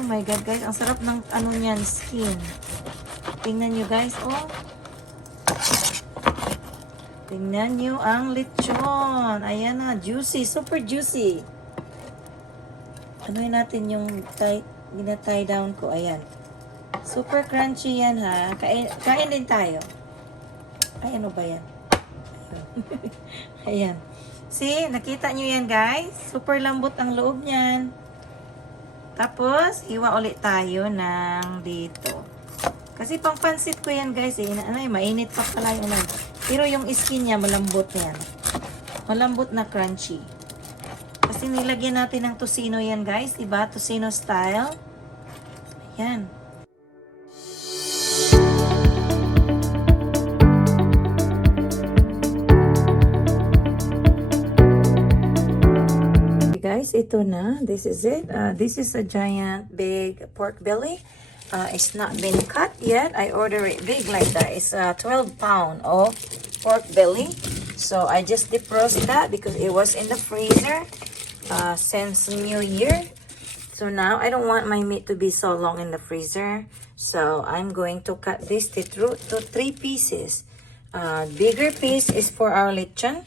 Oh my God, guys. Ang sarap ng ano niyan, skin. Tingnan nyo, guys. Oh. Tingnan nyo ang lechon. Ayan na. Juicy. Super juicy. Anuhin natin yung gina-tie down ko. Ayan. Super crunchy yan, ha. Kain din tayo. Ay, ano ba yan? Ayan. See, nakita nyo yan, guys? Super lambot ang loob niyan. Tapos, hiwa ulit tayo ng dito. Kasi pang pansit ko yan, guys. Mainit pa pala yung pero yung skin niya, malambot yan. Malambot na crunchy. Kasi nilagyan natin ng tocino yan, guys. Diba? Tocino style. Ayan. Guys, ito na. This is it. This is a giant big pork belly. It's not been cut yet. I order it big like that. It's 12 pound of pork belly. So I just defrost that because it was in the freezer since New Year. So now I don't want my meat to be so long in the freezer. So I'm going to cut this to 3 pieces. Bigger piece is for our lechon,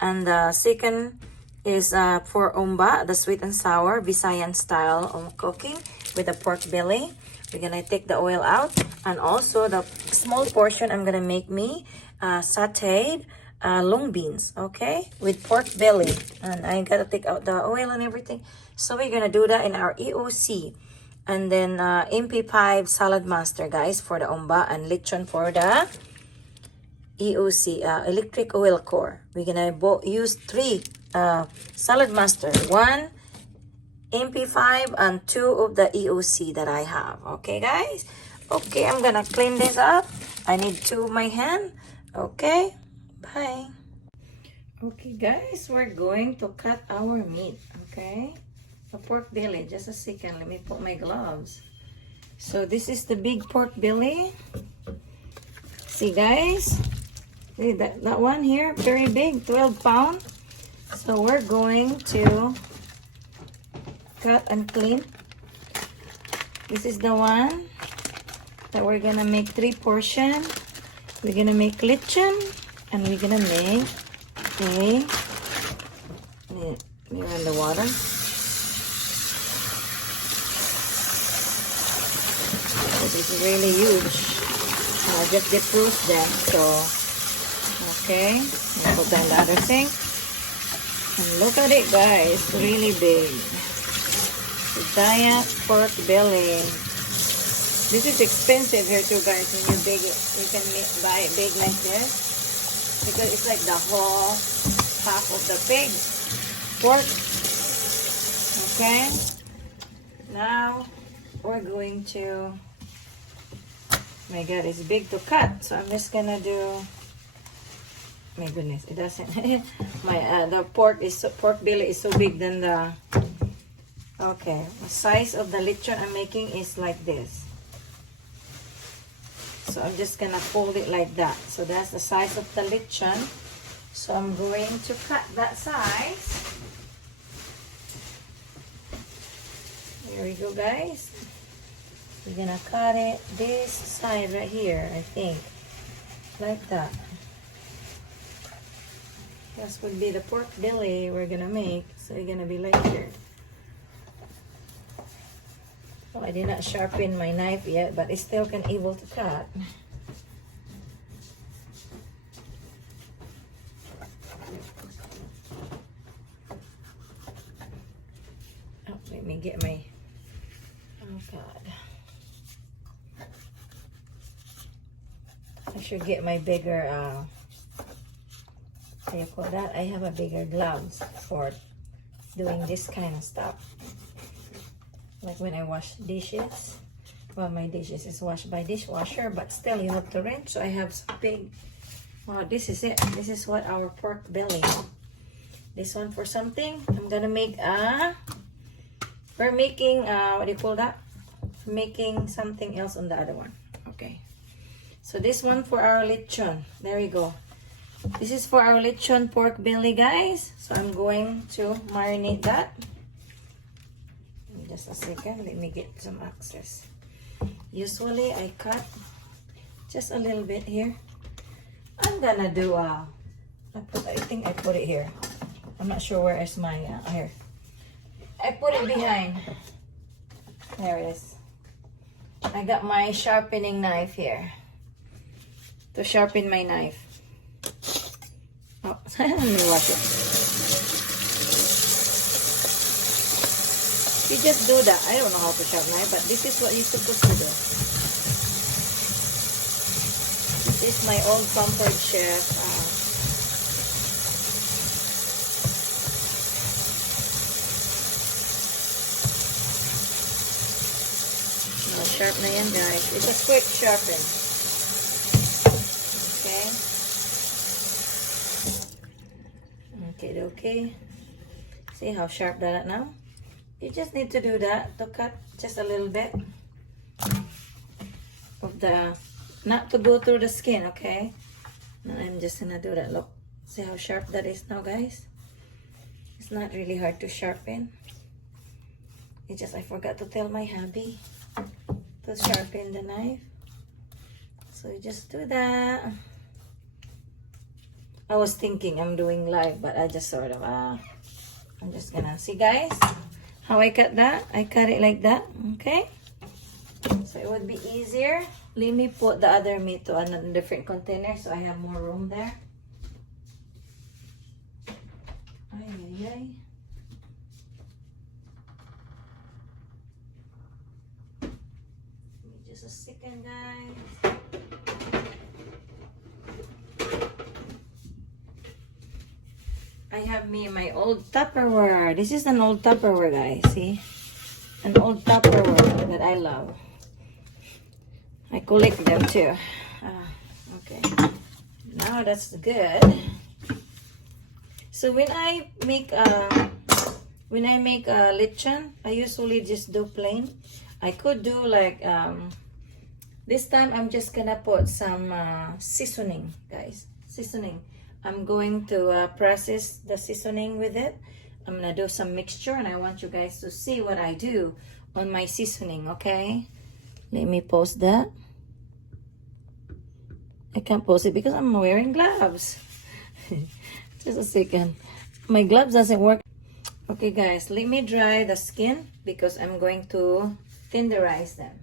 and the second is for umba, the sweet and sour Visayan style of cooking with the pork belly. We're gonna take the oil out, and also the small portion I'm gonna make me sauteed long beans, okay, with pork belly. And I gotta take out the oil and everything. So we're gonna do that in our EOC, and then MP5 salad master, guys, for the umba, and lechon for the EOC, electric oil core. We're gonna use 3 salad master, 1 MP5 and 2 of the EOC that I have. Okay, guys? Okay, I'm gonna clean this up. I need 2 of my hand. Okay, bye. Okay, guys, we're going to cut our meat. Okay, the pork belly. Just a second, let me put my gloves. So this is the big pork belly. See, guys, see that one here, very big, 12 pound. So we're going to cut and clean. This is the one that we're gonna make 3 portion. We're gonna make lechon, and we're gonna make near in the water. This is really huge. I just defrost them. So okay, put that in the other sink. And look at it, guys, really big. The giant pork belly. This is expensive here too, guys. When you big it, you can buy it big like this because it's like the whole half of the pig pork. Okay. Now we're going to. My God, it's big to cut, so I'm just gonna do. My goodness, it doesn't. The pork belly is so big than the. Okay, the size of the lechon I'm making is like this. So I'm just gonna fold it like that. So that's the size of the lechon. So I'm going to cut that size. Here we go, guys. We're gonna cut it this side right here, I think, like that. This would be the pork belly we're gonna make. So it's gonna be like here. Well, I did not sharpen my knife yet, but it still can able to cut. Oh, let me get my. Oh God. I should get my bigger. What do you call that? I have a bigger gloves for doing this kind of stuff. Like when I wash dishes. Well, my dishes is washed by dishwasher, but still you have to rinse. So I have some big. Wow, this is it. This is what our pork belly. This one for something. I'm gonna make we're making what do you call that? Making something else on the other one. Okay. So this one for our lechon. There we go. This is for our lechon pork belly, guys. So I'm going to marinate that. Just a second, let me get some access. Usually I cut just a little bit here. I'm gonna do I think I put it here. I'm not sure where is my here. I put it behind. There it is. I got my sharpening knife here to sharpen my knife. Oh, let me wash it. You just do that. I don't know how to sharpen knife, but this is what you're supposed to do. This is my old pampered chef. Sharp na yan, guys. It's a quick sharpen. Okay. Okay. See how sharp that is now? You just need to do that to cut just a little bit of the, not to go through the skin, okay? Now I'm just gonna do that. Look, see how sharp that is now, guys? It's not really hard to sharpen. It's just I forgot to tell my hubby to sharpen the knife. So you just do that. I was thinking I'm doing live, but I just sort of, I'm just gonna, see guys, how I cut that? I cut it like that, okay? So it would be easier. Let me put the other meat to a different container so I have more room there. Ay, ay, ay. Just a second, guys. I have me my old Tupperware. This is an old Tupperware, guys. See? An old Tupperware that I love. I collect them too. Okay. Now that's good. So when I make lechon, I usually just do plain. I could do like this time I'm just gonna put some seasoning, guys. Seasoning. I'm going to process the seasoning with it. I'm gonna do some mixture, and I want you guys to see what I do on my seasoning, okay? Let me post that. I can't post it because I'm wearing gloves. Just a second. My gloves doesn't work. Okay, guys, let me dry the skin because I'm going to tenderize them.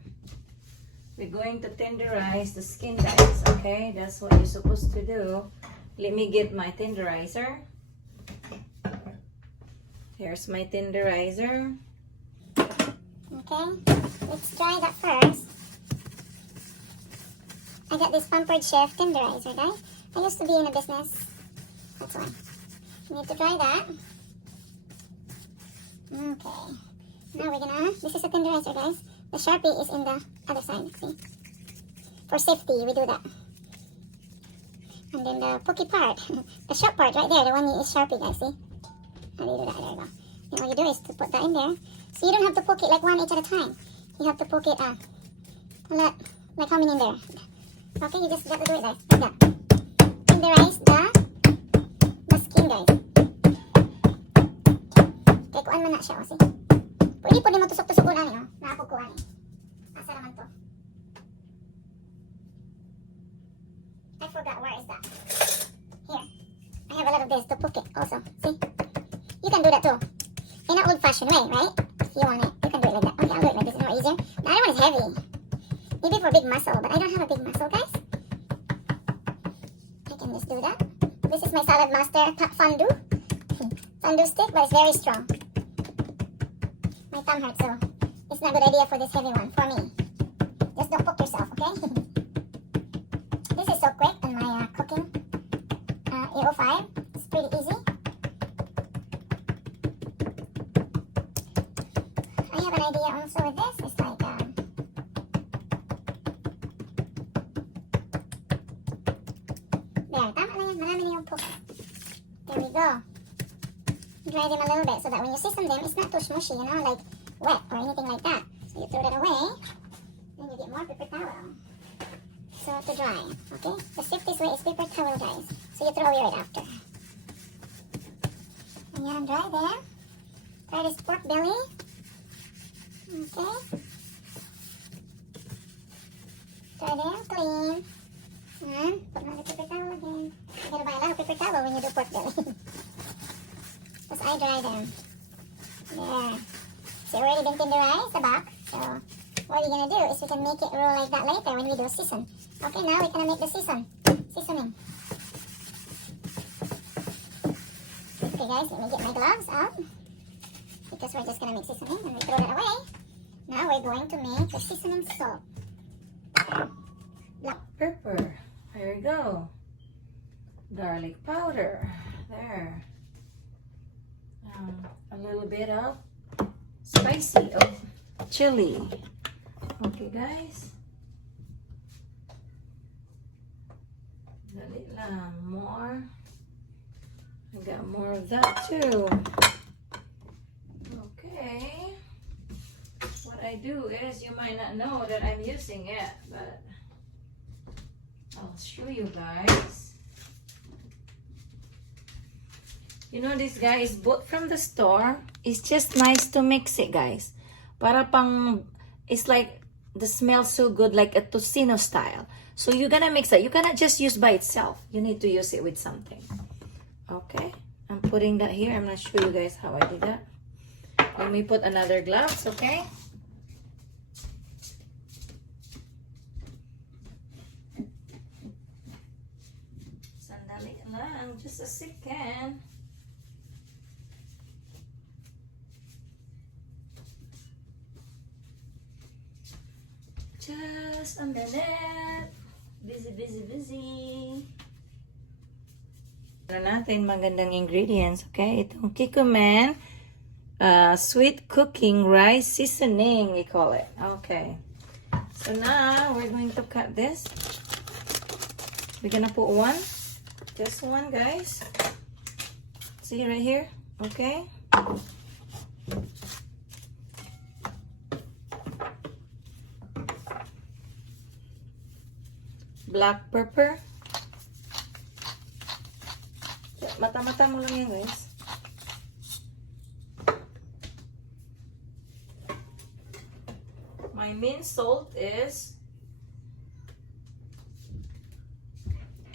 We're going to tenderize the skin, guys, okay? That's what you're supposed to do. Let me get my tenderizer. Here's my tenderizer. Okay, let's try that first. I got this Pampered Chef tenderizer, guys. I used to be in a business. That's why. You need to try that. Okay. Now we're gonna, this is a tenderizer, guys. The Sharpie is in the other side, see? For safety, we do that. And then the pokey part, the sharp part right there, the one is Sharpie, guys, see? How do you do that? There you go. And all you do is to put that in there. So you don't have to poke it like one each at a time. You have to poke it a lot, like how many in there? Okay, you just got to do it, guys, like that. Tenderize the skin, guys. Okay, kuan man na siya, see? Pwede po din matusok-tusok ko na niyo. Nakapagkuhan eh. Asa naman to? I forgot, where is that? Here. I have a lot of this to poke it also. See? You can do that too. In an old-fashioned way, right? If you want it, you can do it like that. Okay, I'll do it like this. It's more easier. The other one is heavy. Maybe for big muscle, but I don't have a big muscle, guys. I can just do that. This is my Salad Master fondue. Fondue stick, but it's very strong. My thumb hurts, so it's not a good idea for this heavy one, for me. Just don't poke yourself, okay? This is so quick on my cooking AO5. It's pretty easy. I have an idea also with this. It's like there, tama na yan. Marami na yung poke. There we go. Dry them a little bit so that when you season them, it's not too smushy, you know, like wet or anything like that. So you throw that away, then you get more paper towel. So to dry, okay? The safest way is paper towel, guys. So you throw away right after. And yan, dry there. Try this pork belly. Okay. Try them clean. And put them on the paper towel again. You gotta buy a lot of paper towel when you do pork belly. Because I dry them. There. So already been tenderized the back. So what we're gonna do is we can make it roll like that later when we do season. Okay, now we're gonna make the seasoning. Okay guys, let me get my gloves out. Because we're just gonna make seasoning and we throw that away. Now we're going to make the seasoning salt. Black pepper. There you go. Garlic powder. There. A little bit of spicy chili. Okay guys. Dali lang. More. I got more of that too. Okay. What I do is, you might not know that I'm using it, but I'll show you guys. You know, this guy is bought from the store. It's just nice to mix it, guys. Para pang, it's like, the smell so good, like a tocino style. So you're gonna mix it. You cannot just use by itself. You need to use it with something. Okay, I'm putting that here. I'm gonna show you guys how I did that. Let me put another gloves, okay? Sandali lang, just a second. Just a minute. Busy. Ano natin magandang ingredients, okay? Itong kikuman, sweet cooking rice seasoning, we call it. Okay. So now we're going to cut this. We're gonna put one, just one, guys. See right here, okay? Black pepper. Mata-mata mo lang yan, guys. My mint salt is,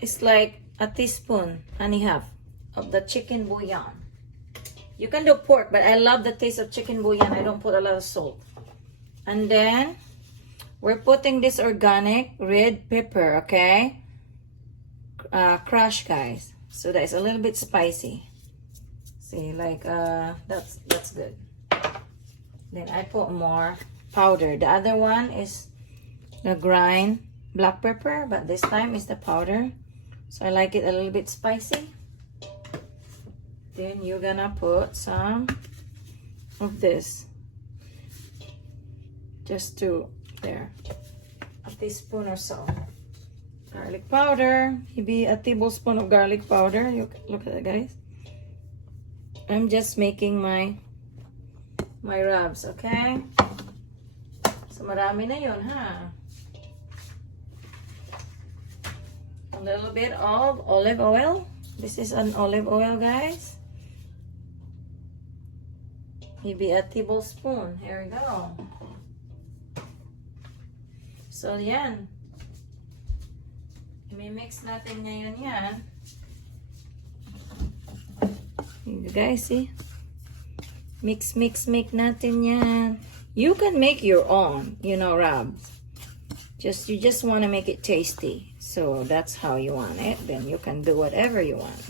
it's like a teaspoon and a half of the chicken bouillon. You can do pork, but I love the taste of chicken bouillon. I don't put a lot of salt. And then we're putting this organic red pepper, okay? Crushed, guys. So that is a little bit spicy. See, like, that's good. Then I put more powder. The other one is the grind black pepper, but this time is the powder. So I like it a little bit spicy. Then you're gonna put some of this. Just to, there, a teaspoon or so. Garlic powder, maybe a tablespoon of garlic powder. You look at it, guys. I'm just making my rubs, okay? So marami na yun, ha? A little bit of olive oil. This is an olive oil, guys. Maybe a tablespoon. Here we go. So yan. I-mix natin ngayon yan. You guys see? Mix natin yan. You can make your own, you know, rubs. You just want to make it tasty. So that's how you want it. Then you can do whatever you want.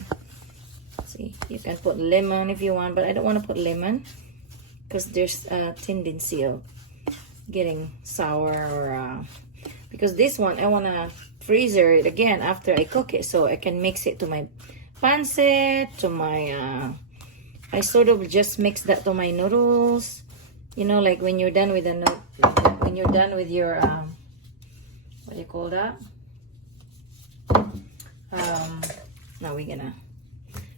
See, you can put lemon if you want, but I don't want to put lemon because there's a tendency of getting sour or because this one I want to freezer it again after I cook it so I can mix it to my pancit, to my I sort of just mix that to my noodles, you know, like when you're done with the when you're done with your what do you call that, now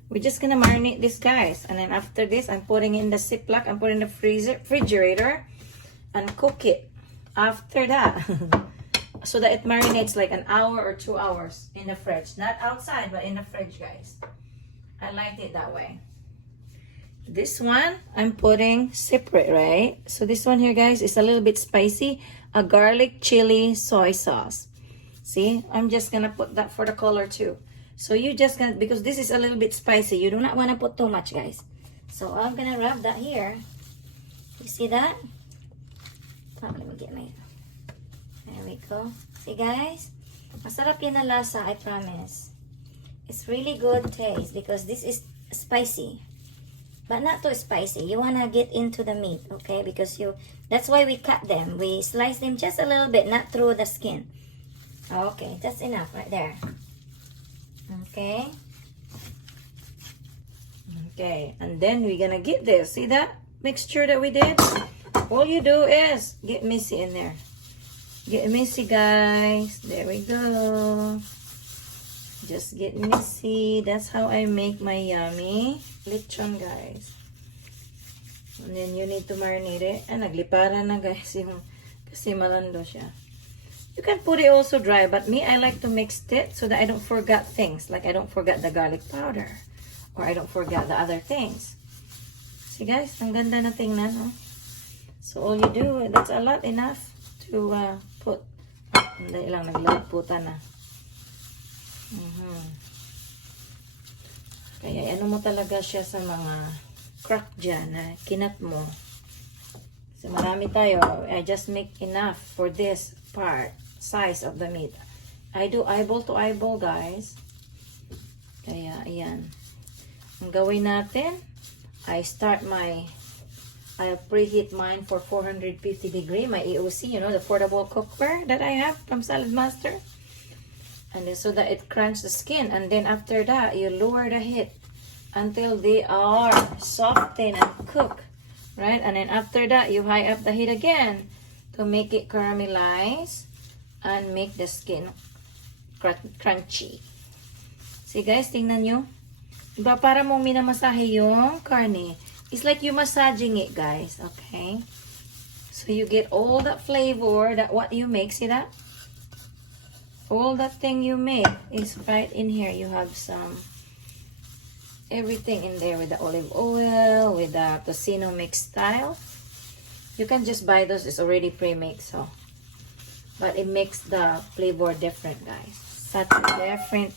we're just gonna marinate this, guys, and then after this I'm putting in the Ziploc, I'm putting in the refrigerator and cook it after that. So that it marinates like an hour or 2 hours in the fridge. Not outside, but in the fridge, guys. I like it that way. This one, I'm putting separate, right? So this one here, guys, is a little bit spicy. A garlic chili soy sauce. See, I'm just gonna put that for the color too. So you just gonna, because this is a little bit spicy, you do not want to put too much, guys. So I'm gonna rub that here. You see that? Oh, let me get my, there we go. See, guys? Masarap yan na lasa, I promise. It's really good taste because this is spicy. But not too spicy. You wanna get into the meat, okay? Because that's why we cut them. We slice them just a little bit, not through the skin. Okay, that's enough right there. Okay. Okay, and then we're gonna get this. See that mixture that we did? All you do is get messy in there. Get messy, guys. There we go. Just get messy. That's how I make my yummy lechon, guys. And then you need to marinate it. And naglipara na, guys, kasi malando siya. You can put it also dry, but me, I like to mix it so that I don't forget things. Like I don't forget the garlic powder. Or I don't forget the other things. See, guys, ang ganda na tingnan, oh. So all you do, that's a lot enough to put. Hindi lang, naglalagputan na. Kaya ano mo talaga siya sa mga crack dyan na kinat mo. So marami tayo. I just make enough for this part, size of the meat. I do eyeball to eyeball, guys. Kaya ayan. Ang gawin natin, I'll preheat mine for 450 degree, my EOC, you know, the portable cookware that I have from Salad Master. And then so that it crunches the skin. And then after that, you lower the heat until they are softened and cooked, right? And then after that, you high up the heat again to make it caramelize and make the skin crunchy. See, guys, tingnan nyo. Diba para mong minamasahe yung karne. It's like you massaging it, guys. Okay? So you get all that flavor, that what you make. See that? All that thing you make is right in here. You have some everything in there with the olive oil, with the tocino mix style. You can just buy those. It's already pre-made, so. But it makes the flavor different, guys. Such a different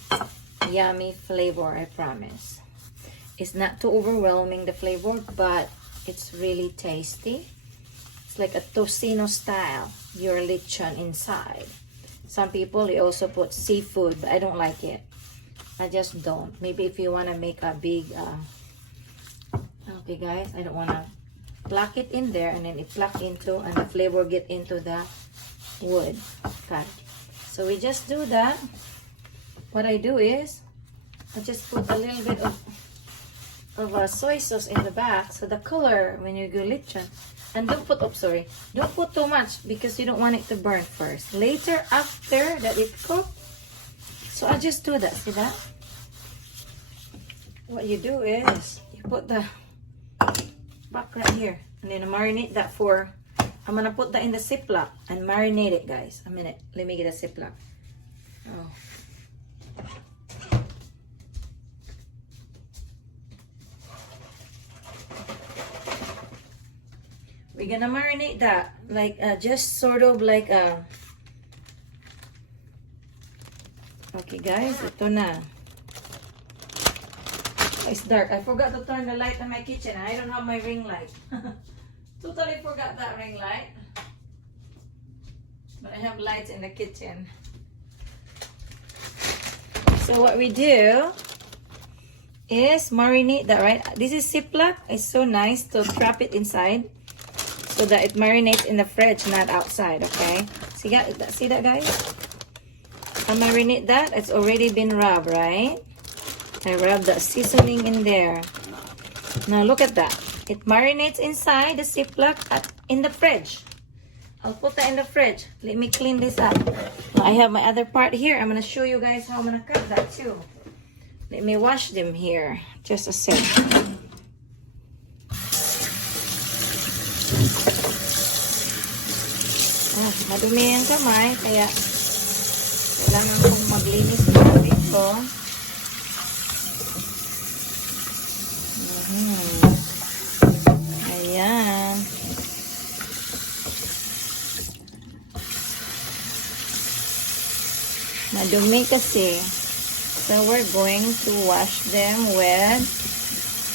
yummy flavor, I promise. It's not too overwhelming, the flavor, but it's really tasty. It's like a tocino style, your lechon inside. Some people, they also put seafood, but I don't like it. I just don't. Maybe if you want to make a big, okay guys, I don't want to pluck it in there, and then it pluck into, and the flavor get into the wood. Okay. So we just do that. What I do is, I just put a little bit of soy sauce in the back, so the color when you go lechon. And don't put, don't put too much because you don't want it to burn first. Later, after that it cooked, so I just do that. See that? What you do is you put the back right here, and then marinate that for. I'm gonna put that in the Ziploc and marinate it, guys. A minute. Let me get a Ziploc. Oh. We're gonna marinate that like just sort of like okay guys, ito na. It's dark. I forgot to turn the light on my kitchen. I don't have my ring light. Totally forgot that ring light. But I have lights in the kitchen. So what we do is marinate that, right? This is Ziploc. It's so nice to trap it inside, so that it marinates in the fridge, not outside, okay? See that, guys? I marinate that. It's already been rubbed, right? I rubbed the seasoning in there. Now look at that. It marinates inside the Ziploc in the fridge. I'll put that in the fridge. Let me clean this up. Now I have my other part here. I'm going to show you guys how I'm going to cut that too. Let me wash them here. Just a sec. Madumi yung kamay, kaya kailangan kong maglinis na dito. Ayan. Madumi kasi. So, we're going to wash them with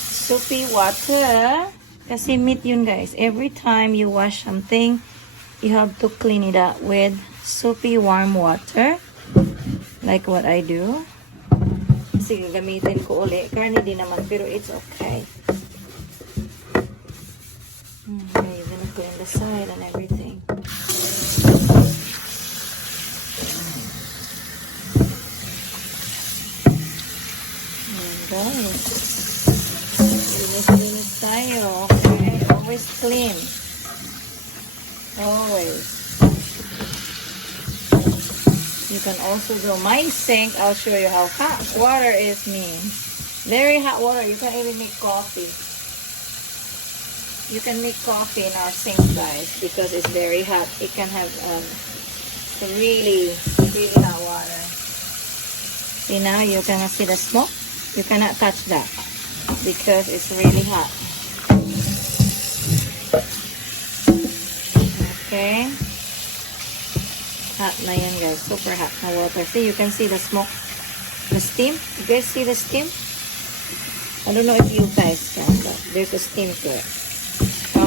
soapy water. Kasi meat yun, guys. Every time you wash something, you have to clean it up with soapy warm water. Like what I do. Kasi gagamitin ko uli. Karne din naman, pero it's okay. Okay, you're gonna clean the side and everything. Guys, linis tayo, okay? Always clean. Always. You can also do my sink. I'll show you how hot water is mean. Very hot water. You can even make coffee. You can make coffee in our sink, guys, because it's very hot. It can have really, really hot water. See now, you can see the smoke. You cannot touch that because it's really hot. Okay. Hot na yan, guys. Super hot na water. See, you can see the smoke. The steam. You guys see the steam? I don't know if you guys can, but there's a steam to it.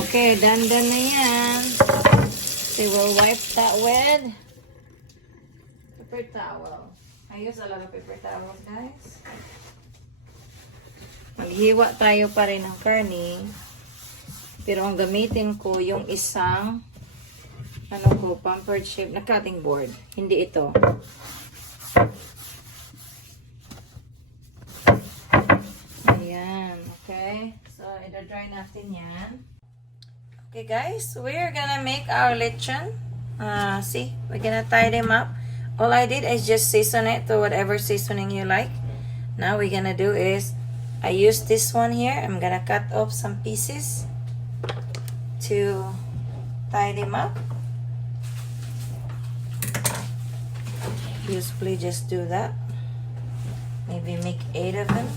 Okay, done na yan. So we'll wipe that with paper towel. I use a lot of paper towels, guys. Maghiwa tayo pa rin ng karne. Pero ang gamitin ko yung isang pampered shape na cutting board. Hindi ito. Ayan. Okay. So, ida-dry natin yan. Okay, guys. We're gonna make our lechon. See? We're gonna tie them up. All I did is just season it to whatever seasoning you like. Now, we're gonna do is I use this one here. I'm gonna cut off some pieces to tie them up. Usually just do that. Maybe make 8 of them.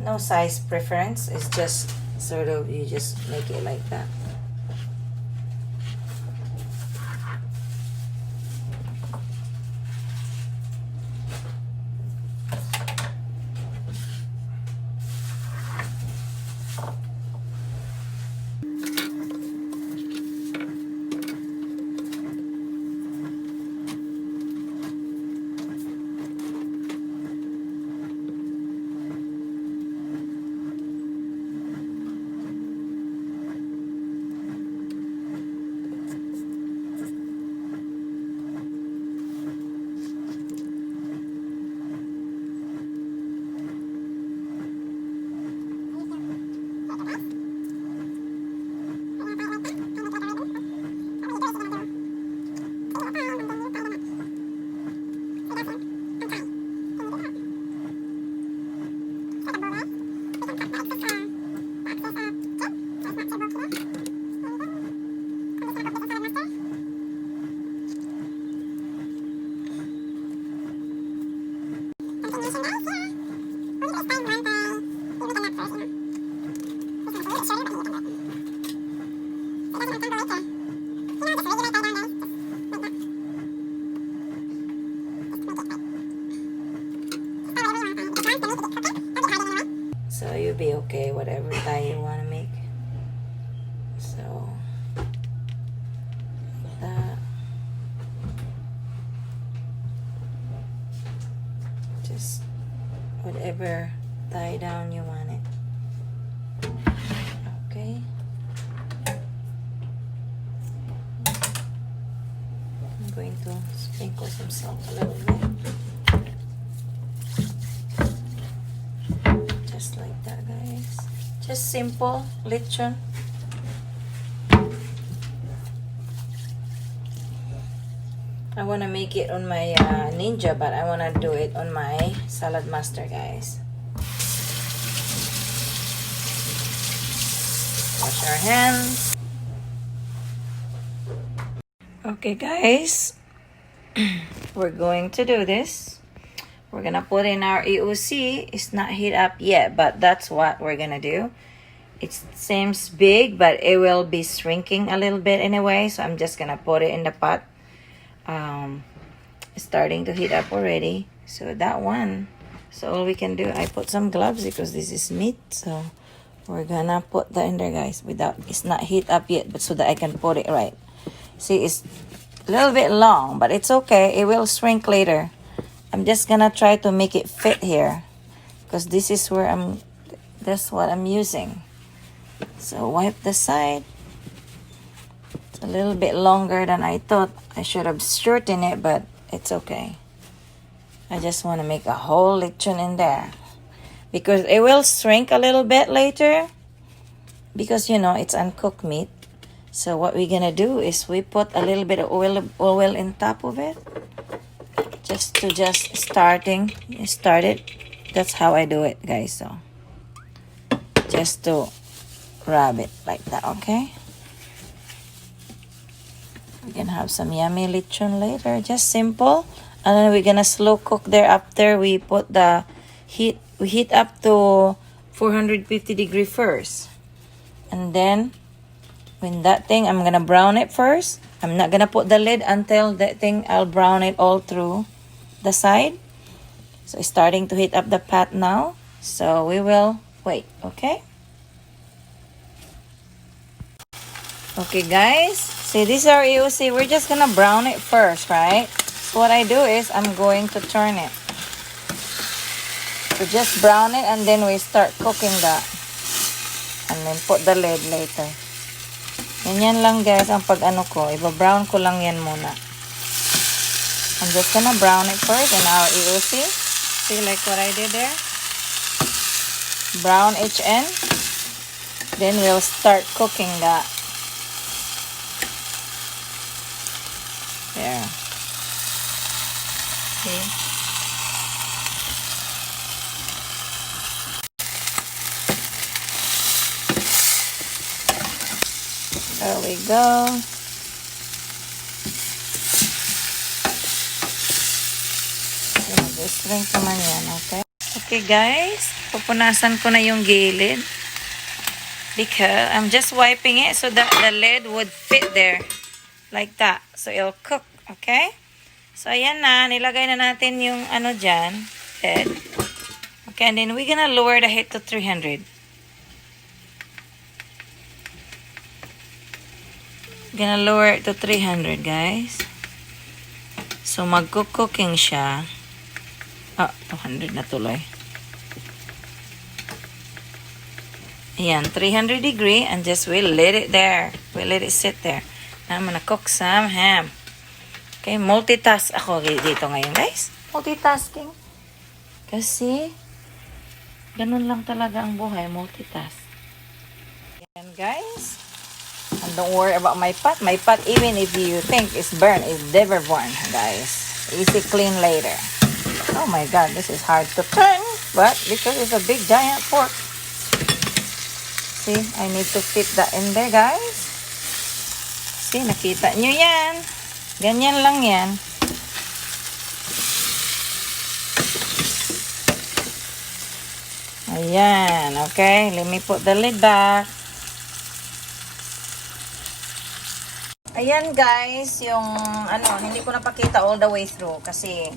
No size preference. It's just sort of, you just make it like that. So you'll be okay, whatever tie you want to make. So that, just whatever tie down you want it. Okay. I'm going to sprinkle some salt a little bit. Just like that, guys. Just simple lechon. I want to make it on my Ninja, but I want to do it on my Salad Master, guys. Wash our hands. Okay, guys. We're going to do this. We're gonna put in our EOC. It's not heat up yet, but that's what we're gonna do. It seems big, but it will be shrinking a little bit anyway. So I'm just gonna put it in the pot. It's starting to heat up already. So that one. So all we can do, I put some gloves because this is meat. So we're gonna put that in there, guys. Without, it's not heat up yet, but so that I can put it right. See, it's a little bit long, but it's okay. It will shrink later. I'm just gonna try to make it fit here, because this is where that's what I'm using. So wipe the side. It's a little bit longer than I thought. I should have shortened it, but it's okay. I just want to make a whole lechon in there, because it will shrink a little bit later, because you know it's uncooked meat. So what we're gonna do is we put a little bit of oil in top of it, just start it. That's how I do it, guys. So just to rub it like that, okay? We can have some yummy lechon later, just simple. And then we're gonna slow cook there after we put the heat. We heat up to 450 degree first, and then when that thing, I'm gonna brown it first. I'm not gonna put the lid until that thing. I'll brown it all through the side. So it's starting to heat up the pot now, so we will wait, okay? Okay, guys, see, this is our EOC. We're just gonna brown it first, right? So what I do is I'm going to turn it. So just brown it, and then we start cooking that, and then put the lid later. Ganyan lang, guys, ang pag-ano ko. Iba-brown ko lang yan muna. I'm just gonna brown it first in our EOC. See, like what I did there? Brown each end. Then we'll start cooking that. There. See? There we go. Shrink naman yan, okay? Okay, guys. Pupunasan ko na yung gilid, because I'm just wiping it so that the lid would fit there. Like that. So, it'll cook, okay? So, ayan na. Nilagay na natin yung ano dyan. Head. Okay, and then we're gonna lower the heat to 300. Gonna lower it to 300, guys. So, mag-cooking siya. 200 na tuloy. Ayan, 300 degree, and just we'll let it there. We'll let it sit there. Now, I'm gonna cook some ham. Okay, multitask ako dito ngayon, guys. Multitasking. Kasi, ganun lang talaga ang buhay, multitask. Ayan, guys. And don't worry about my pot. My pot, even if you think it's burnt, it's never burnt, guys. Easy clean later. Oh my God, this is hard to turn, but because it's a big giant pork. See, I need to fit that in there, guys. See, nakita nyo yan. Ganyan lang yan. Ayan, okay. Let me put the lid back. Ayan, guys, yung hindi ko napakita all the way through kasi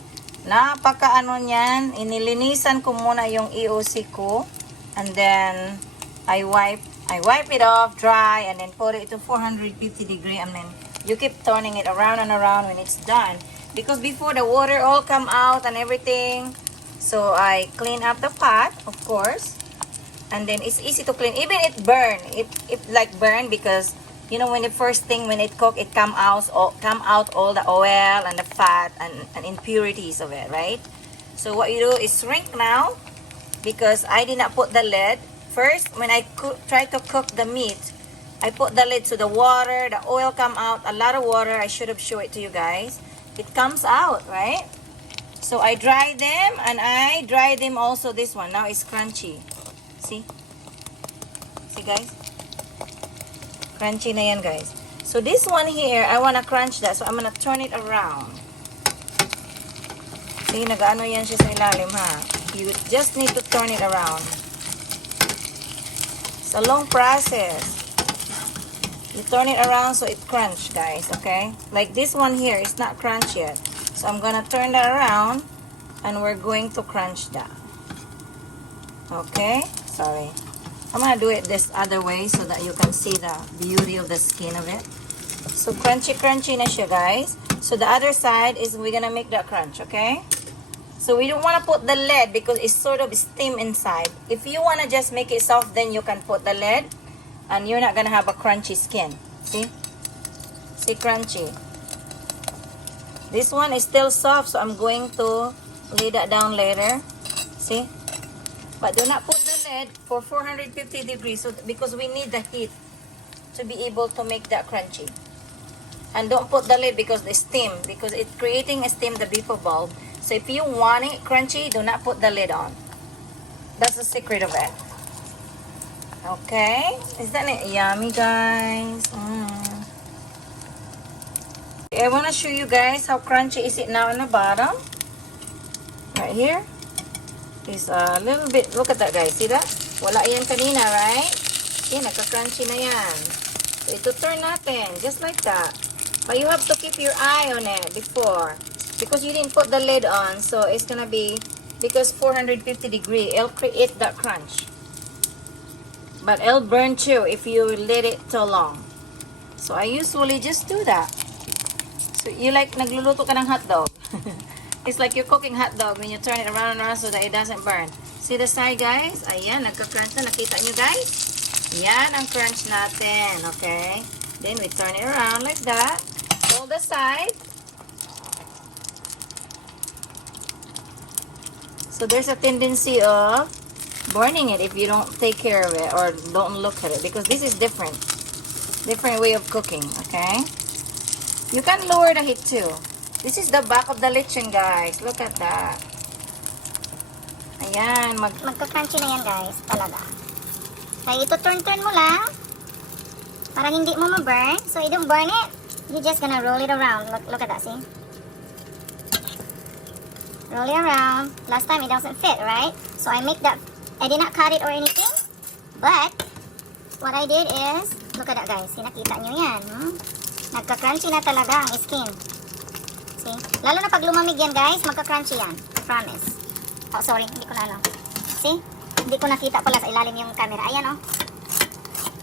napaka niyan. Inilinisan ko muna yung EOC ko, and then I wipe it off dry, and then put it to 450 degree, and then you keep turning it around and around when it's done, because before the water all come out and everything. So I clean up the pot, of course, and then it's easy to clean. Even it burn, it like burn, because you know, when the first thing, when it cook, it come out all the oil and the fat and impurities of it, right? So what you do is shrink now, because I did not put the lid. First, when I try to cook the meat, I put the lid so the water, the oil come out, a lot of water. I should have showed it to you guys. It comes out, right? So I dry them, and I dry them also this one. Now it's crunchy. See? See, guys? Crunchy na yan, guys. So this one here, I wanna crunch that. So I'm gonna turn it around. See, nag-ano yan siya sa ilalim, ha? You just need to turn it around. It's a long process. You turn it around so it crunch, guys, okay? Like this one here, it's not crunch yet. So I'm gonna turn that around and we're going to crunch that. Okay? Sorry. I'm gonna do it this other way so that you can see the beauty of the skin of it. So crunchy na siya, guys. So the other side is we're gonna make that crunch, okay? So we don't want to put the lid because it's sort of steam inside. If you want to just make it soft, then you can put the lid and you're not gonna have a crunchy skin. See? See, crunchy. This one is still soft, so I'm going to lay that down later. See? But do not put the lid for 450 degrees so, because we need the heat to be able to make that crunchy. And don't put the lid because the steam, because it's creating a steam, the beef bulb. So if you want it crunchy, do not put the lid on. That's the secret of it. Okay? Isn't it yummy, guys? I want to show you guys how crunchy is it now on the bottom. Right here. Is a little bit, look at that, guys, see that? Wala yan kanina, right? See, nagka-crunchy na yan. So ito turn natin, just like that. But you have to keep your eye on it before, because you didn't put the lid on, so it's gonna be, because 450 degree, it'll create that crunch. But it'll burn too if you let it too long. So I usually just do that. So you like nagluluto ka ng hotdog. It's like you're cooking hot dog when you turn it around and around so that it doesn't burn. See the side, guys? Ayan, nagka-crunch na. Nakita nyo, guys? Yan ang crunch natin, okay? Then we turn it around like that. Hold the side. So there's a tendency of burning it if you don't take care of it or don't look at it, because this is different. Different way of cooking, okay? You can lower the heat too. This is the back of the lechon, guys. Look at that. Ayan. Magka-crunchy na yan, guys. Talaga. Kaya ito turn mo lang. Para hindi mo ma-burn. So, you don't burn it. You're just gonna roll it around. Look at that, see? Roll it around. Last time, it doesn't fit, right? So, I did not cut it or anything. But, what I did is, look at that, guys. Nakita nyo yan. Nagka-crunchy na talaga ang skin. See? Lalo na pag lumamig yan, guys, magka-crunchy yan. I promise. Oh, sorry. Hindi ko na alam. See? Hindi ko nakita pala sa ilalim yung camera. Ayan, oh.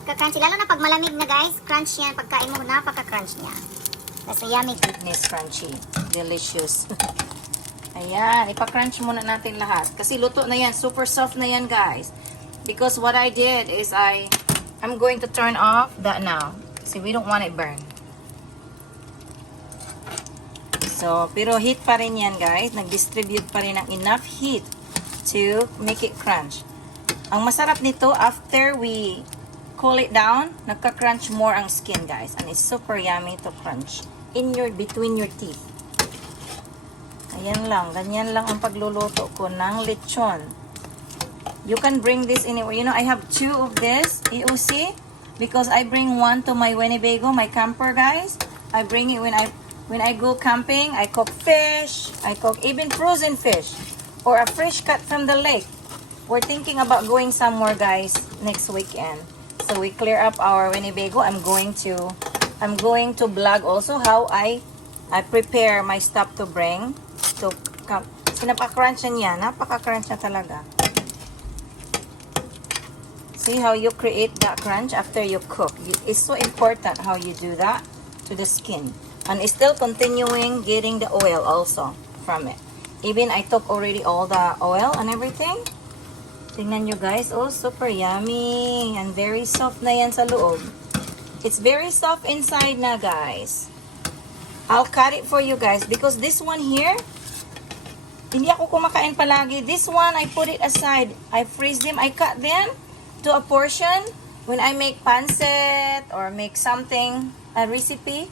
Magka-crunchy. Lalo na pag malamig na, guys, crunch yan. Pagkain mo, napaka-crunch niya. That's a yummy goodness, crunchy. Delicious. Ayan. Ipa-crunch muna natin lahat. Kasi luto na yan. Super soft na yan, guys. Because what I did is I'm going to turn off that now. See, we don't want it burned. So, pero heat pa rin yan, guys. Nag-distribute pa rin ng enough heat to make it crunch. Ang masarap nito, after we cool it down, nagka-crunch more ang skin, guys. And it's super yummy to crunch between your teeth. Ayan lang. Ganyan lang ang pagluluto ko ng lechon. You can bring this anywhere. You know, I have 2 of this. You see? Because I bring one to my Winnebago, my camper, guys. I bring it when I go camping. I cook fish. I cook even frozen fish or a fresh cut from the lake. We're thinking about going somewhere, guys, next weekend. So we clear up our Winnebago. I'm going to vlog also how I prepare my stuff to bring to camp. Napaka-crunch niya. Napaka-crunch na talaga. See how you create that crunch after you cook. It's so important how you do that to the skin. And it's still continuing getting the oil also from it. Even I took already all the oil and everything. Tingnan nyo, guys. Oh, super yummy. And very soft na yan sa loob. It's very soft inside na, guys. I'll cut it for you guys because this one here, hindi ako kumakain palagi. This one, I put it aside. I freeze them. I cut them to a portion when I make pancit or make something, a recipe.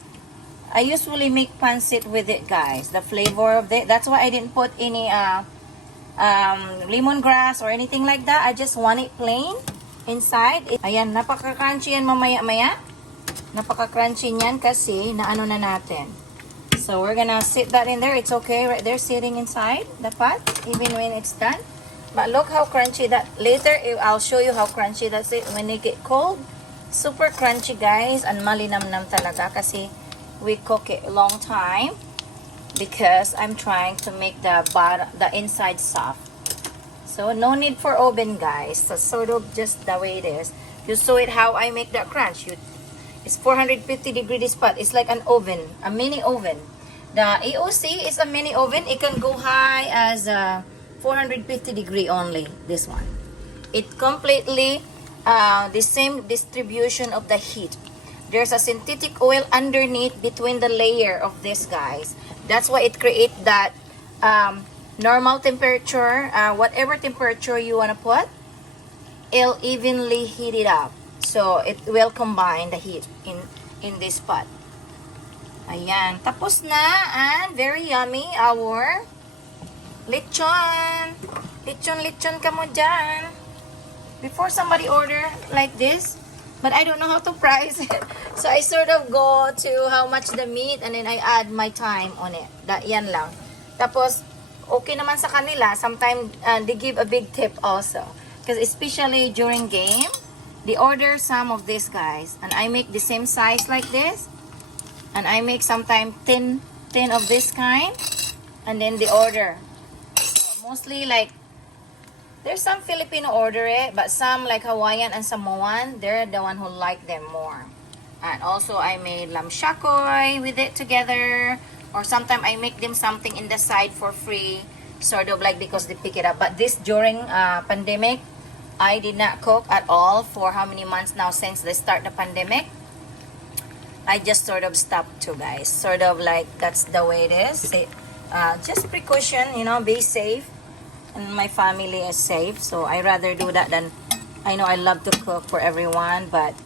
I usually make pancit with it, guys. The flavor of it. That's why I didn't put any lemongrass or anything like that. I just want it plain inside. Ayan, napaka-crunchy yan mamaya-maya. Napaka-crunchy niyan kasi naano na natin. So we're gonna sit that in there. It's okay right there sitting inside the pot even when it's done. But look how crunchy that. Later, I'll show you how crunchy that's it. When they get cold, super crunchy guys. And malinamnam talaga kasi we cook it a long time. Because I'm trying to make the inside soft. So no need for oven guys. So sort of just the way it is. You saw it how I make that crunch. It's 450-degree this pot. It's like an oven, a mini oven. The AOC is a mini oven. It can go high as 450-degree only. This one. It completely the same distribution of the heat. There's a synthetic oil underneath between the layer of this guys. That's why it creates that normal temperature, whatever temperature you want to put, it'll evenly heat it up. So it will combine the heat in this pot. Ayan, tapos na, and very yummy our lechon. Lechon ka mo dyan. Before somebody order like this, but I don't know how to price it. So I sort of go to how much the meat and then I add my time on it. Yan lang. Tapos, okay naman sa kanila. Sometimes they give a big tip also. Because especially during game, they order some of these guys. And I make the same size like this. And I make sometimes 10 of this kind. And then they order. So mostly like, there's some Filipino order it, but some like Hawaiian and Samoan, they're the one who like them more. And also I made lamb shakoy with it together. Or sometimes I make them something in the side for free. Sort of like because they pick it up. But this during pandemic, I did not cook at all for how many months now since the start of the pandemic. I just sort of stopped too guys. Sort of like that's the way it is. Just precaution, you know, be safe. And my family is safe, so I rather do that than, I know I love to cook for everyone, but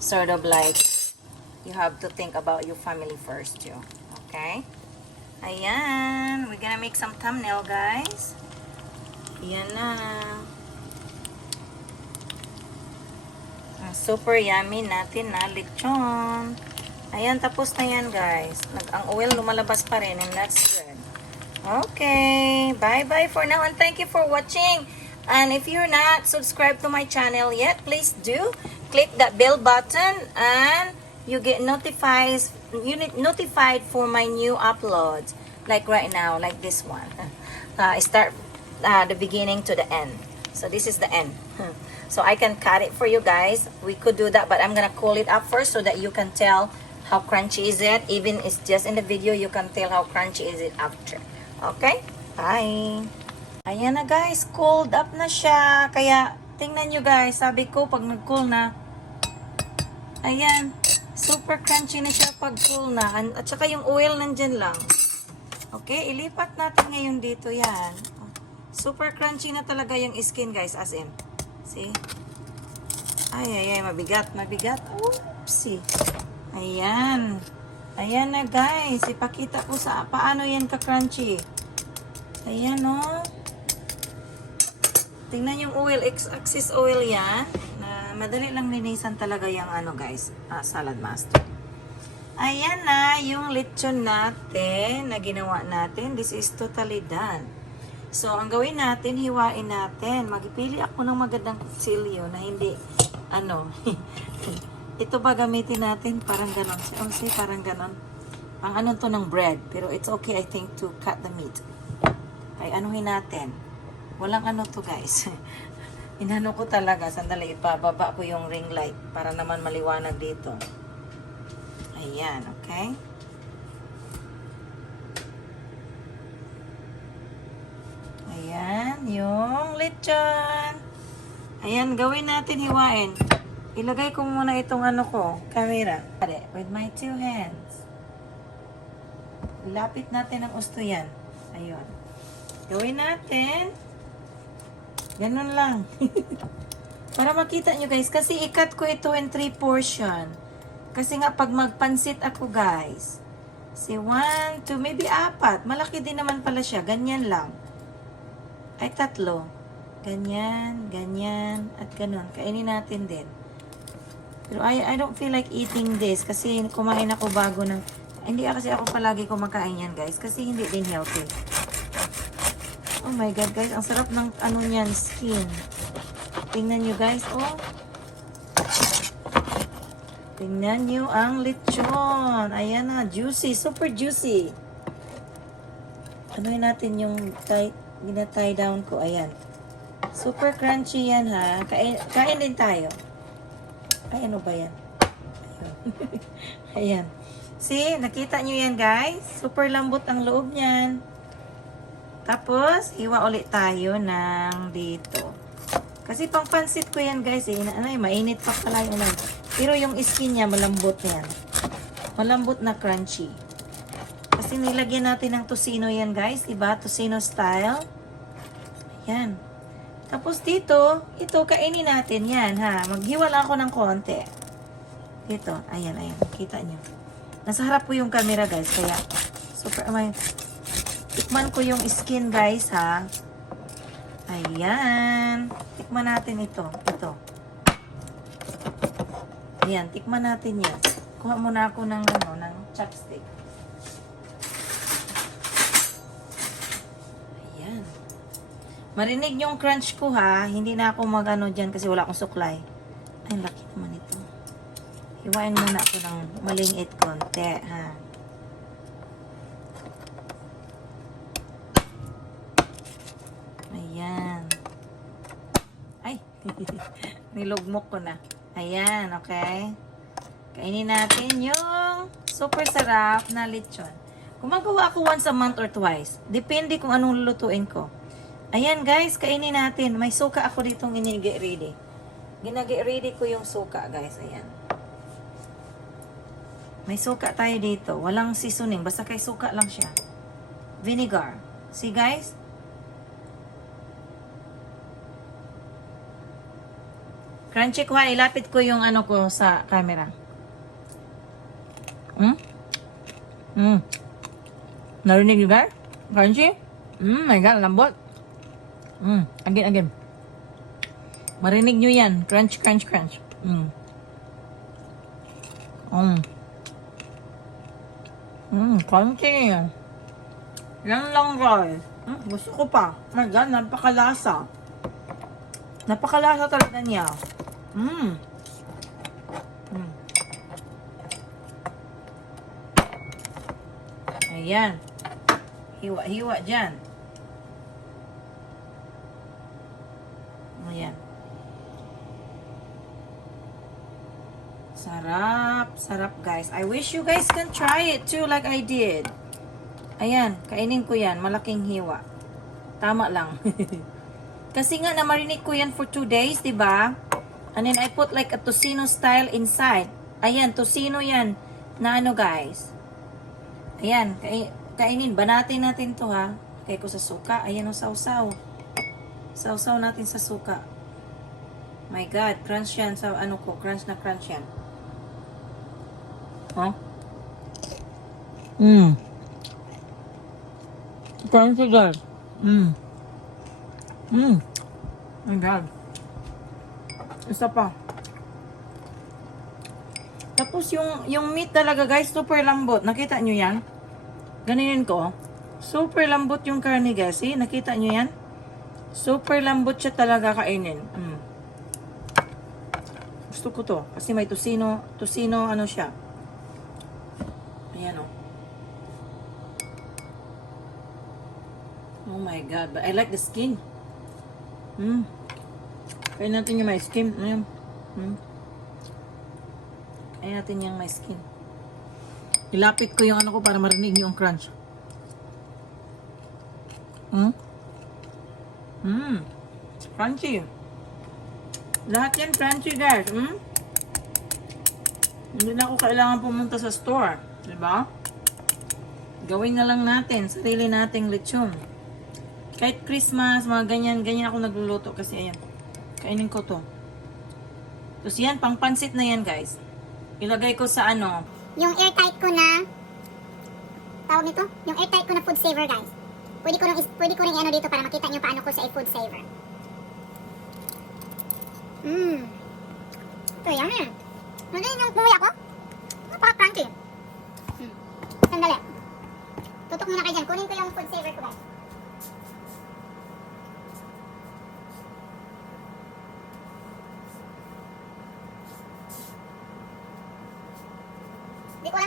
sort of like you have to think about your family first too. Okay? Ayan, we're gonna make some thumbnail guys. Ayan na. Ang super yummy natin na lechon. Ayan, tapos na yan guys. Ang oil lumalabas pa rin, and that's good. Okay, bye-bye for now, and thank you for watching. And if you're not subscribed to my channel yet, please do click that bell button and you get notified for my new uploads, like right now, like this one. Start the beginning to the end. So this is the end. So I can cut it for you guys. We could do that, but I'm gonna cool it up first so that you can tell how crunchy is it. Even it's just in the video, you can tell how crunchy is it after. Okay? Bye! Ayan na guys, cooled up na siya. Kaya, tingnan nyo guys, sabi ko pag nag-cool na, ayan, super crunchy na siya pag cool na. At saka yung oil nandyan lang. Okay, ilipat natin ngayon dito yan. Super crunchy na talaga yung skin guys, as in. See? Ay, mabigat. Oopsie. Ayan. Ayan na guys, ipakita ko sa paano yan ka-crunchy. Ayan o. Tingnan yung oil, excess oil yan. Na madali lang linisan talaga yung ano guys, salad master. Ayan na yung lechon natin na ginawa natin. This is totally done. So, ang gawin natin, hiwain natin. Magpili ako ng magandang kutsilyo na hindi, ito ba gamitin natin? Parang ganon. Oh, see, parang ganon. Ang ano to ng bread. Pero it's okay, I think, to cut the meat. Ay, anuhin natin. Walang ano to, guys. Inano ko talaga. Sandali, ipababa ko yung ring light para naman maliwanag dito. Ayan, okay? Ayan, yung lechon. Ayan, gawin natin, hiwain. Ilagay ko muna itong ano ko, camera. With my two hands. Lapit natin ang gusto yan. Ayun. Gawin natin. Ganun lang. Para makita nyo guys. Kasi ikat ko ito in 3 portion. Kasi nga pag magpansit ako guys. Si 1, 2, maybe 4. Malaki din naman pala siya. Ganyan lang. Ay 3. Ganyan, ganyan, at ganun. Kainin natin din. Pero I don't feel like eating this kasi kumain ako bago ng... Hindi kasi ako palagi kumakain yan guys kasi hindi din healthy. Oh my God, guys. Ang sarap ng ano niyan, skin. Tingnan nyo, guys. Oh. Tingnan nyo ang lechon. Ayan na. Juicy. Super juicy. Anuhin natin yung gina-tie down ko. Ayan. Super crunchy yan, ha. Kain din tayo. Ay, ano ba yan? Ayan. See? Nakita nyo yan, guys? Super lambot ang loob niyan. Tapos, hiwa ulit tayo ng dito. Kasi pang pansit ko yan, guys. Mainit pa pala yung ulan. Pero yung skin niya, malambot yan. Malambot na crunchy. Kasi nilagyan natin ng tocino yan, guys. Diba? Tocino style. Ayan. Tapos dito, ito, kainin natin yan, ha. Maghiwa lang ako ng konti. Dito. Ayan, ayan. Kita nyo. Nasa harap ko yung camera, guys. Kaya, super, tikman ko yung skin, guys, ha. Ayan. Tikman natin ito. Ito. Ayan, tikman natin yan. Kuha muna ako ng, ng chopstick. Ayan. Marinig yung crunch ko, ha. Hindi na ako mag-ano dyan kasi wala akong suklay. Ay, laki naman ito. Hiwain muna ako ng malingit konti, ha. Ayan. Ay, nilugmok ko na. Ayan, okay. Kainin natin yung super sarap na lechon. Gumagawa ako once a month or twice. Depende kung anong lulutuin ko. Ayan, guys, kainin natin. May suka ako ditong ginag-get ready. Ginag-get ready ko yung suka, guys. Ayan. May suka tayo dito. Walang seasoning. Basta kay suka lang siya. Vinegar. See, guys? Crunchy ko, ha. Ilapit ko yung ano ko sa camera. Narinig nyo, guys? Crunchy? My God, lambot. Again. Marinig nyo yan. Crunch, crunch, crunch. Crunchy. Yan lang, guys. Gusto ko pa. My God, napakalasa. Napakalasa talaga niya. Ayan. Hiwa-hiwa dyan. Ayan. Sarap. Sarap, guys. I wish you guys can try it too like I did. Ayan. Kainin ko yan. Malaking hiwa. Tama lang. Kasi nga, namarinig ko yan for 2 days, diba? And then, I put like a tocino style inside. Ayan, tocino yan. Na ano, guys. Ayan, kainin. Banatin natin to, ha. Kaya ko sa suka. Ayan, o, sausaw. Sausaw natin sa suka. My God, crunch yan. Sa ano ko, crunch na crunch yan. Oh. Crunchy, guys. My God. Isa pa. Tapos yung meat talaga, guys, super lambot. Nakita nyo yan? Ganinin ko. Super lambot yung karne, guys. See? Nakita nyo yan? Super lambot siya talaga kainin. Gusto ko to. Kasi may tocino ano siya. Ayan, oh. Oh my God. But I like the skin. Kaya natin yung may skin. Ayan. Kaya natin yung may skin. Ilapit ko yung ano ko para marinig yung crunch. Crunchy. Lahat yan crunchy, guys. Hindi na ako kailangan pumunta sa store. Diba? Gawin na lang natin. Sarili nating lechon. Kahit Christmas, mga ganyan ako nagluluto kasi ayan. Kainin ko to. Tapos yan, pang pansit na yan, guys. Ilagay ko sa ano. Yung airtight ko na, tawag nito? Yung airtight ko na food saver, guys. Pwede ko rin ano dito para makita nyo paano ko sa food saver. Ito yan. Magaling yung kumuya ko. Napaka-crunchy. Sandali. Tutok muna kayo dyan. Kunin ko yung food saver ko, guys.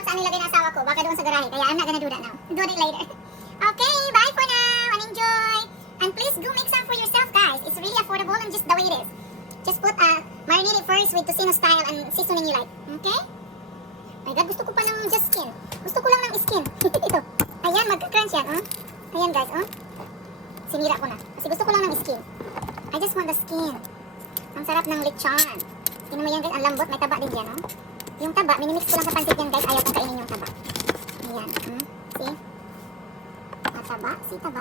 saan nilagay ng asawa ko. Baka doon sa garahe. Kaya I'm not gonna do that now. Do it later. Okay, bye for now and enjoy. And please go make some for yourself, guys. It's really affordable and just the way it is. Just put marinate it first with tocino style and seasoning you like. Okay? My God, gusto ko pa ng just skin. Gusto ko lang ng skin. Ito. Ayan, magka-crunch yan, oh. Ayan, guys, oh. Sinira ko na. Kasi gusto ko lang ng skin. I just want the skin. Ang sarap ng lechon. Tingnan mo yan, guys. Ang lambot. May taba din yan, oh. Yung taba, minimix ko lang sa pansit yan, guys. Ayaw kong kainin yung taba. Ayan. See? Taba. See, taba.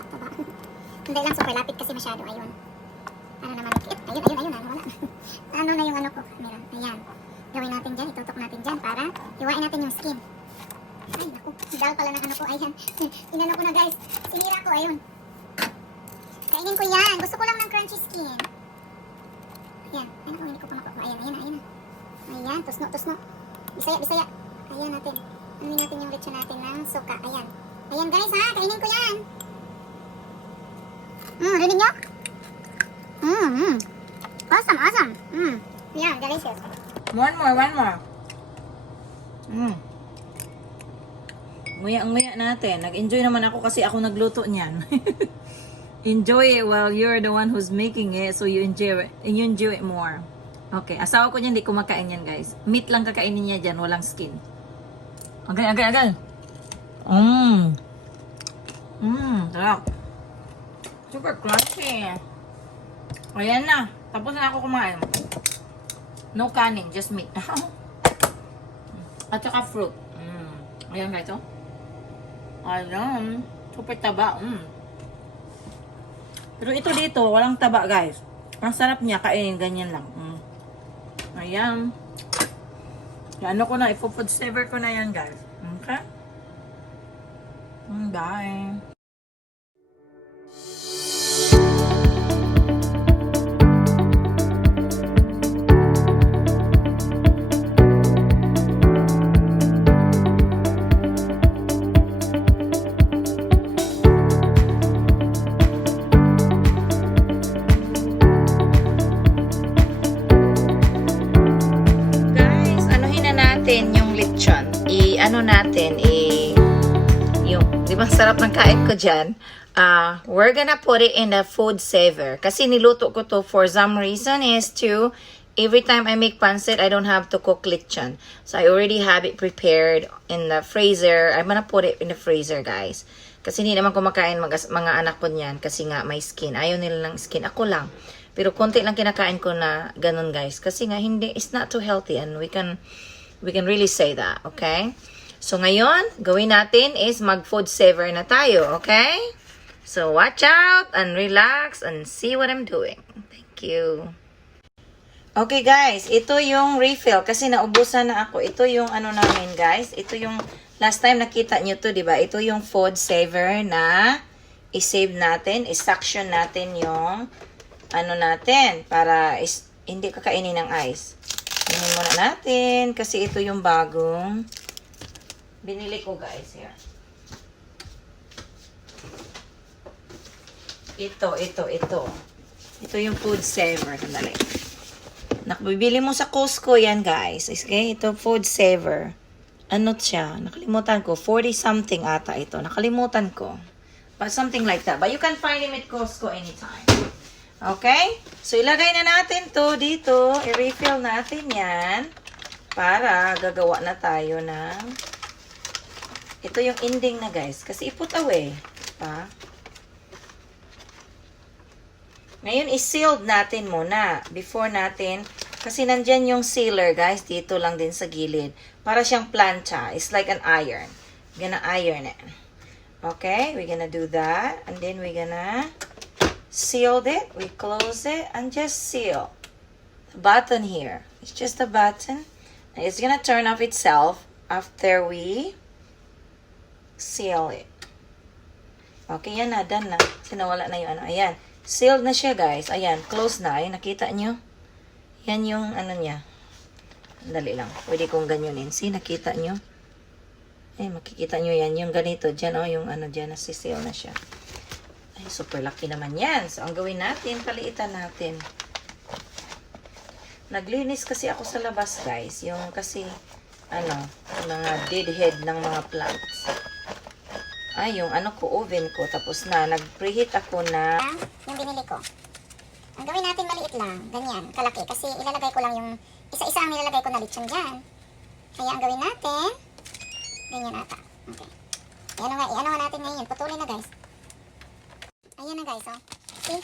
Hindi lang super lapit kasi masyado. Ayun. Ano naman? Ayun. Wala. Ano na yung ano ko? Camera. Ayan. Gawin natin dyan. Itutok natin dyan para hiwain natin yung skin. Ay, naku. Dahil pala ng ano ko. Ayan. Inano ko na, guys. Sinira ko. Ayun. Kainin ko yan. Gusto ko lang ng crunchy skin. Ayan. Ano kung hindi ko pa makuha. Ayan. Ayan. Tusno. Bisaya. Ayan natin. Anuin natin yung lechon natin ng suka. Ayan. Ayan, guys, ha. Kainin ko yan. Rinig nyo? Awesome. Yan, delicious. One more. Nguya natin. Nag-enjoy naman ako kasi ako nagluto niyan. Enjoy it while you're the one who's making it, so you enjoy it more. Okay, asawa ko niyan, hindi kumakain yan, guys. Meat lang kakainin niya dyan, walang skin. Agad. Sarap. Super crunchy. Ayan na. Tapos na ako kumain. No kanin, just meat. At saka fruit. Ayan guys, oh. Ayan. Super taba. Pero ito dito, walang taba, guys. Ang sarap niya, kainin, ganyan lang. Ayan. Ano ko na, ipo-food saver ko na yan, guys. Okay? Bye. Yung lechon, yung, di ba sarap ng kain ko dyan, we're gonna put it in the food saver, kasi niluto ko to for some reason is to, every time I make pancit, I don't have to cook lechon, so I already have it prepared in the freezer. I'm gonna put it in the freezer, guys, kasi hindi naman kumakain mga anak ko niyan, kasi nga may skin, ayaw nila ng skin, ako lang, pero konti lang kinakain ko na ganun, guys, kasi nga hindi, it's not too healthy, and we can really say that, okay? So, ngayon, gawin natin is mag-food saver na tayo, okay? So, watch out and relax and see what I'm doing. Thank you. Okay, guys. Ito yung refill kasi naubusan na ako. Ito yung ano namin, guys. Ito yung last time nakita nyo to, diba? Ito yung food saver na i-save natin, i-suction natin yung ano natin para hindi kakainin ng ice. Tingnan muna natin kasi ito yung bagong binili ko, guys. Here. Ito. Ito yung food saver. Sandali. Nakabibili mo sa Costco yan, guys. Okay? Ito food saver. Ano siya? Nakalimutan ko. 40 something ata ito. Nakalimutan ko. But something like that. But you can find him at Costco anytime. Okay? So, ilagay na natin to dito. I-refill natin yan. Para gagawa na tayo ng ito yung ending na, guys. Kasi i-put away. Pa. Ngayon, i-sealed natin muna. Before natin. Kasi nandyan yung sealer, guys. Dito lang din sa gilid. Para siyang plancha. It's like an iron. We're gonna iron it. Okay? We're gonna do that. And then we're gonna sealed it, we close it, and just seal the button here. It's just a button. It's gonna turn off itself after we seal it. Okay, yan na, done na. Kasi nawala na yung ano. Ayan, sealed na siya, guys. Ayan, close na. Ayan, nakita nyo? Yan yung ano niya. Dali lang. Pwede kong ganyanin. See, nakita nyo? Ayan, makikita nyo yan. Yung ganito, dyan, oh, yung ano dyan, nasi-seal na siya. Ay, super laki naman yan. So, ang gawin natin, paliitan natin. Naglinis kasi ako sa labas, guys. Yung kasi, mga dead head ng mga plants. Ay, yung oven ko, tapos na. Nag-preheat ako na. Yung binili ko. Ang gawin natin maliit lang, ganyan, kalaki. Kasi ilalagay ko lang yung, isa-isa ang nilalagay ko na lechon dyan. Kaya ang gawin natin, ganyan ata. Okay. Iano natin ngayon. Putulin na guys. Ayan na guys, oh. See?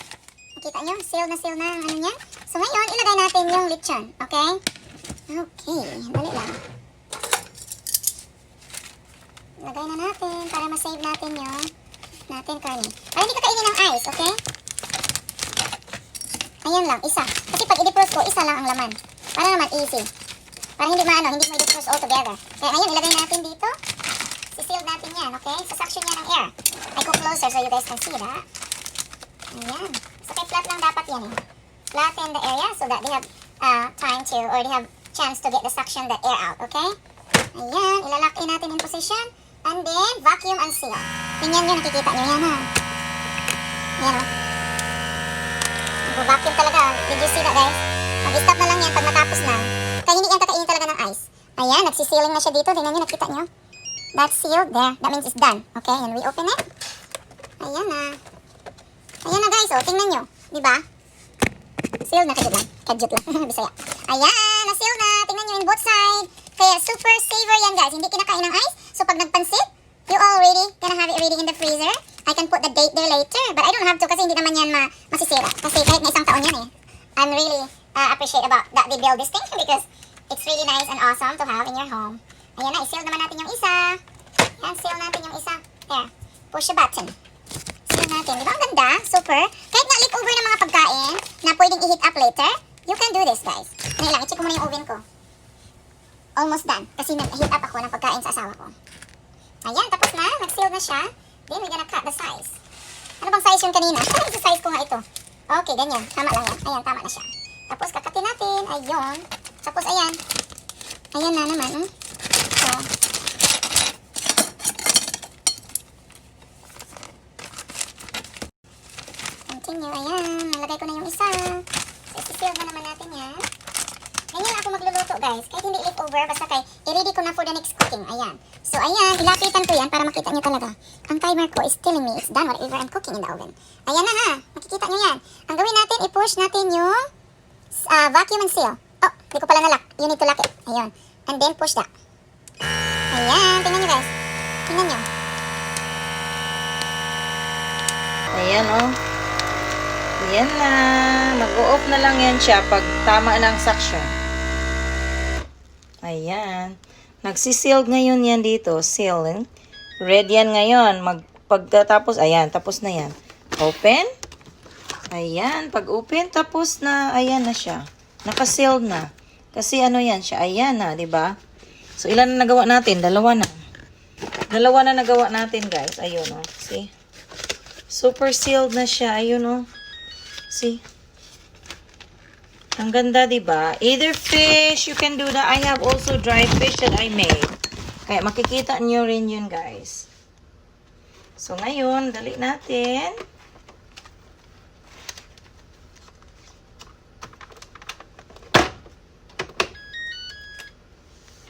Nakita nyo? Seal na ang ano niya. So ngayon, ilagay natin yung lechon. Okay? Okay. Dali lang. Ilagay na natin para ma-save natin yung karne. Para hindi kakainin ng ice, okay? Ayan lang, isa. Kasi pag i-defrost ko, isa lang ang laman. Para naman easy. Para hindi hindi mo i-defrost all together. Kaya ngayon, ilagay natin dito. I-seal natin yan, okay? Susuction yan ng air. I go closer so you guys can see that. Ayan. So, kay flat lang dapat yan eh. Flatten the area so that they have time to, or they have chance to get the suction, the air out, okay? Ayan. Ilalock in natin in position. And then, vacuum and seal. Tingnan nyo, nakikita nyo yan ha. Ayan o. Vacuum talaga. Did you see that guys? Mag-stop na lang yan pag matapos na. Kaya hindi yan kakainin talaga ng ice. Ayan, nagsisealing na siya dito. Tingnan nyo, nakita nyo. That's sealed there. That means it's done. Okay, and we open it. Ayan na. Ayan na guys, oh. Tingnan nyo. Diba? Sealed na, kadjut lang. Kadjut lang. Bisaya. Ayan, na-sealed na. Tingnan nyo in both side. Kaya super saver yan guys. Hindi kinakain ng ice. So pag nagpansit, you already gonna have it ready in the freezer. I can put the date there later. But I don't have to kasi hindi naman yan masisira. Kasi kahit na isang taon yan eh. I'm really appreciate about that they build this thing because it's really nice and awesome to have in your home. Ayan na, i-seal naman natin yung isa. Ayan, seal natin yung isa. There. Push the button. Seal natin. Di ba ang ganda? Super. Kahit na leftover ng mga pagkain na pwedeng i-heat up later, you can do this guys. Ngayon lang, i-check ko muna yung oven ko. Almost done. Kasi nag-heat up ako ng pagkain sa asawa ko. Ayan, tapos na. Nag-seal na siya. Then, we're gonna cut the size. Ano bang size yung kanina? Ano yung size ko nga ito? Okay, ganyan. Tama lang yan. Ayan, tama na siya. Tapos, kakatin natin. Ayun. Tapos, ayan. Ayan na naman. So, continue. Ayan. Nalagay ko na yung isa. So, isi-seal na naman natin yan. Ganyan ako magluluto guys. Kahit hindi leftover, basta kay i-ready ko na for the next cooking. Ayan. So ayan, ilapitan ko yan para makita nyo talaga. Ang timer ko is telling me it's done whatever I'm cooking in the oven. Ayan na ha. Makikita nyo yan. Ang gawin natin, i-push natin yung vacuum and seal. Oh, di ko pala nalock. You need to lock it. Ayan. And then push that. Ayan. Tingnan nyo guys. Tingnan nyo. Ayan oh. Ayan na. Mag-o-off na lang yan siya pag tama ng suction. Ayan. Nagsisealed ngayon yan dito. Sealing. Red yan ngayon. Pagkatapos, ayan. Tapos na yan. Open. Ayan. Pag open, tapos na. Ayan na siya. Nakasealed na. Kasi ano yan siya. Ayan na, diba? So, ilan na nagawa natin? Dalawa na. Dalawa na nagawa natin, guys. Ayun, oh. See? Super sealed na siya. Ayun, oh. See? Ang ganda, diba? Either fish, you can do that. I have also dried fish that I made. Kaya makikita nyo rin yun, guys. So, ngayon, dali natin.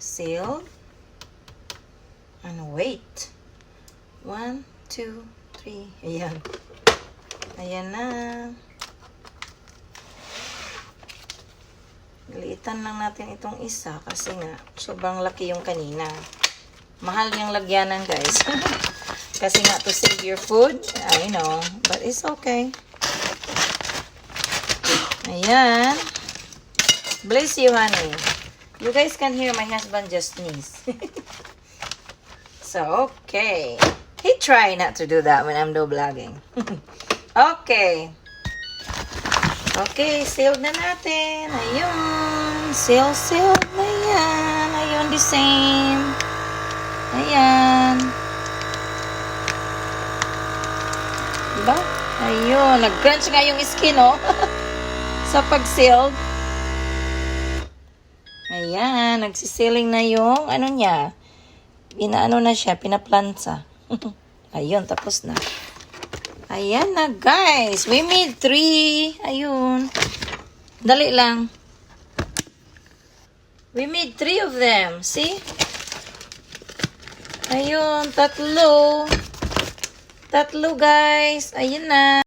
Seal. And wait. 1, 2, 3. Ayan. Ayan na. Liitan lang natin itong isa kasi nga sobrang laki yung kanina. Mahal yung lagyanan guys. Kasi nga to save your food. I know. But it's okay. Ayan. Bless you honey. You guys can hear my husband just sneeze. So okay. He try not to do that when I'm do vlogging. Okay. Okay, sealed na natin. Ayun. Sealed na yan. Ayun, the same. Ayan. Diba? Ayun. Nag-crunch nga yung skin, oh. Sa pag-sealed. Ayan. Nagsisealing na yung, ano niya. Pinaano na siya. Pinaplansa. Ayun, tapos na. Ayan na guys. We made 3. Ayun. Dali lang. We made 3 of them. See? Ayun, tatlo. Tatlo, guys. Ayun na.